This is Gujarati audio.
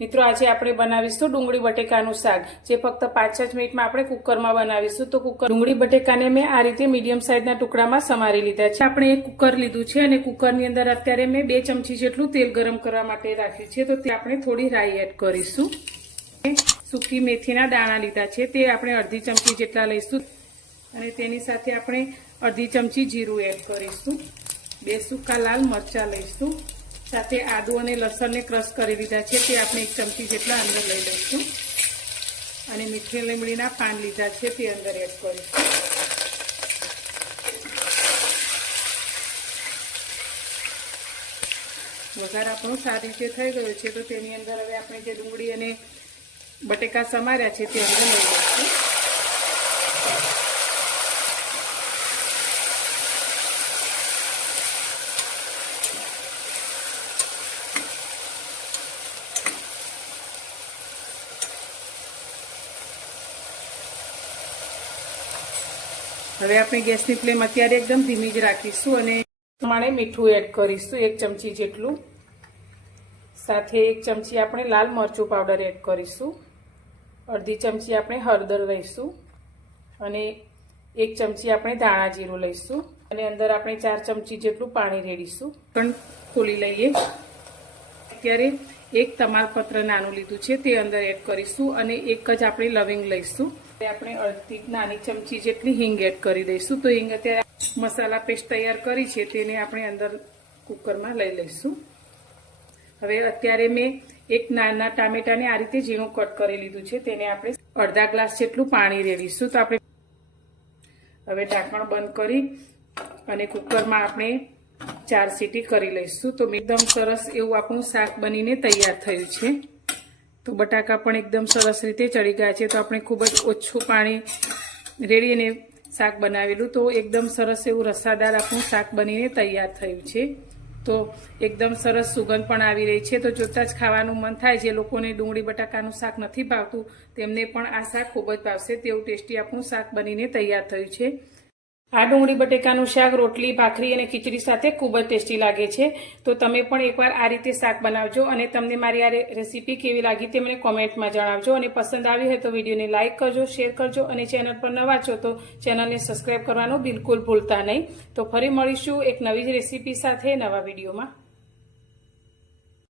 મિત્રો આજે આપણે બનાવીશું ડુંગળી બટેકાનું શાક, જે ફક્ત 5 જ મિનિટમાં આપણે કુકરમાં બનાવીશું। તો ડુંગળી બટેકાને મેં આ રીતે મીડિયમ સાઈઝના ટુકડામાં સમારી લીધા છે। આપણે એક કુકર લીધું છે અને કુકરની અંદર અત્યારે મેં 2 ચમચી જેટલું તેલ ગરમ કરવા માટે રાખ્યું છે। તો તે આપણે થોડી રાઈ એડ કરીશું। સૂકી મેથીના દાણા લીધા છે, તે આપણે અડધી ચમચી જેટલા લઈશું અને તેની સાથે આપણે અડધી ચમચી જીરું એડ કરીશું। 2 સૂકા લાલ મરચાં લઈશું, સાથે આદુ અને લસણને ક્રશ કરી લીધા છે, તે આપણે 1 ચમચી જેટલા અંદર લઈ લઈશું અને મીઠી લીમડીના પાન લીધા છે, તે અંદર એડ કરીશું। વઘાર આપણો સારી રીતે થઈ ગયો છે, તો તેની અંદર હવે આપણે જે ડુંગળી અને બટેકા સમાર્યા છે તે અંદર લઈ લઈશું। હવે આપણે ગેસની ફ્લેમ અત્યારે એકદમ ધીમી જ રાખીશું અને પ્રમાણે મીઠું એડ કરીશું 1 ચમચી જેટલું, સાથે 1 ચમચી આપણે લાલ મરચું પાવડર એડ કરીશું, અડધી ચમચી આપણે હળદર લઈશું અને 1 ચમચી આપણે ધાણા જીરું લઈશું અને અંદર આપણે 4 ચમચી જેટલું પાણી રેડીશું। પણ ખોલી લઈએ। અત્યારે 1 તમાલપત્ર નાનું લીધું છે, તે અંદર એડ કરીશું અને 1 જ આપણે લવિંગ લઈશું। આપણે અડધી નાની ચમચી જેટલી હિંગ એડ કરી દઈશું। તો હિંગ અત્યારે મસાલા પેસ્ટ તૈયાર કરી છે, તેને આપણે અંદર કુકરમાં લઈ લઈશું। હવે અત્યારે મેં 1 નાના ટામેટાને આ રીતે ઝીણું કટ કરી લીધું છે, તેને આપણે અડધા ગ્લાસ જેટલું પાણી રેડીશું। તો આપણે હવે ઢાંકણ બંધ કરી અને કુકરમાં આપણે 4 સીટી કરી લઈશું। તો એકદમ સરસ એવું આપણું શાક બનીને તૈયાર થયું છે। તો બટાકા પણ એકદમ સરસ રીતે ચડી ગયા છે। તો આપણે ખૂબ જ ઓછું પાણી રેડીને શાક બનાવેલું, તો એકદમ સરસ એવું રસાદાર આપણું શાક બનીને તૈયાર થયું છે। તો એકદમ સરસ સુગંધ પણ આવી રહી છે, તો જોતાં જ ખાવાનું મન થાય। જે લોકોને ડુંગળી બટાકાનું શાક નથી ભાવતું તેમને પણ આ શાક ખૂબ જ ભાવશે, તેવું ટેસ્ટી આપણું શાક બનીને તૈયાર થયું છે। આ ડુંગળી બટેકાનું શાક રોટલી, ભાખરી અને ખીચડી સાથે ખૂબ જ ટેસ્ટી લાગે છે। તો તમે પણ એકવાર આ રીતે શાક બનાવજો અને તમને મારી આ રેસીપી કેવી લાગી તે મને કોમેન્ટમાં જણાવજો અને પસંદ આવી હોય તો વિડીયોને લાઇક કરજો, શેર કરજો અને ચેનલ પર નવા છો તો ચેનલને સબસ્ક્રાઈબ કરવાનું બિલકુલ ભૂલતા નહીં। તો ફરી મળીશું એક નવી જ રેસીપી સાથે નવા વિડીયોમાં।